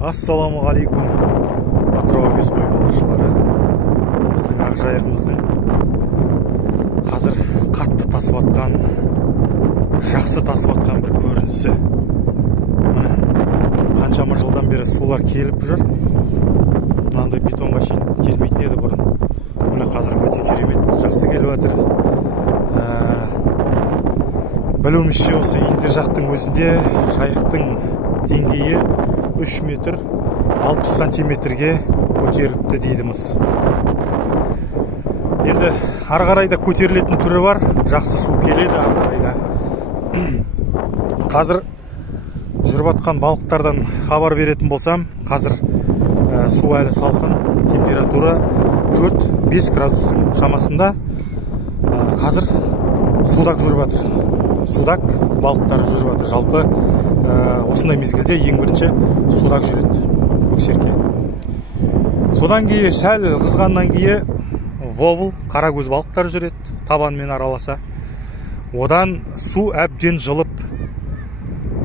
Ассалаумағалейкум, Атырау әуесқой балықшылары. Біздің ақжайығымыздың қазір қатты тасып атқан, жақсы тасып атқан бір көрінісі. Міне, қаншама жылдан бері сулар келіп жүр. Мынандай бетонға келмейтін еді бұрын. Міне қазір өте керемет, жақсы келіп жатыр. Білуімізше осы Индер жақтың өзінде жайықтың деңгейі 3 метр 60 сантиметрге көтеріліпті дейдіміз. Енді ары қарай да көтерілетін түрі бар, жақсы су келеді ары қарайда. Қазір жүріп атқан балықтардан хабар беретін болсам, қазір су әлі салқын, температура 4-5 градустың шамасында. Қазір судак жүріп жатыр. Судак балықтары жүріп жатыр. Жалпы осындай мезгілде ең бірінші судак жүреді, көксерке. Содан кейін сәл қызғаннан кейін вовл, қарагөз балықтар жүреді, табанмен араласа. Одан су әбден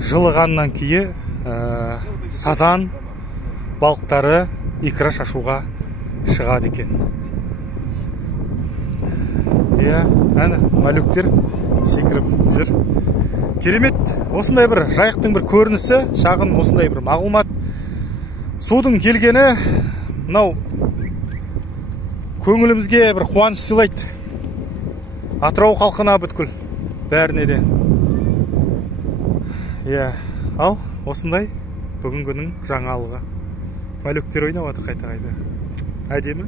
жылығаннан кейін сазан балықтары икра шашуға шығады екен. Әні мәліктер секіріп жүр. Керемет, осындай бір жайықтың бір көрінісі, шағын осындай бір мағлұмат. Судың келгені мынау көңілімізге бір қуаныш сыйлайды. Атырау халқына бүткіл бәріне де. Ал осындай бүгінгінің жаңалығы. Мәліктер ойнап жатыр қайта-қайта. Әдемі.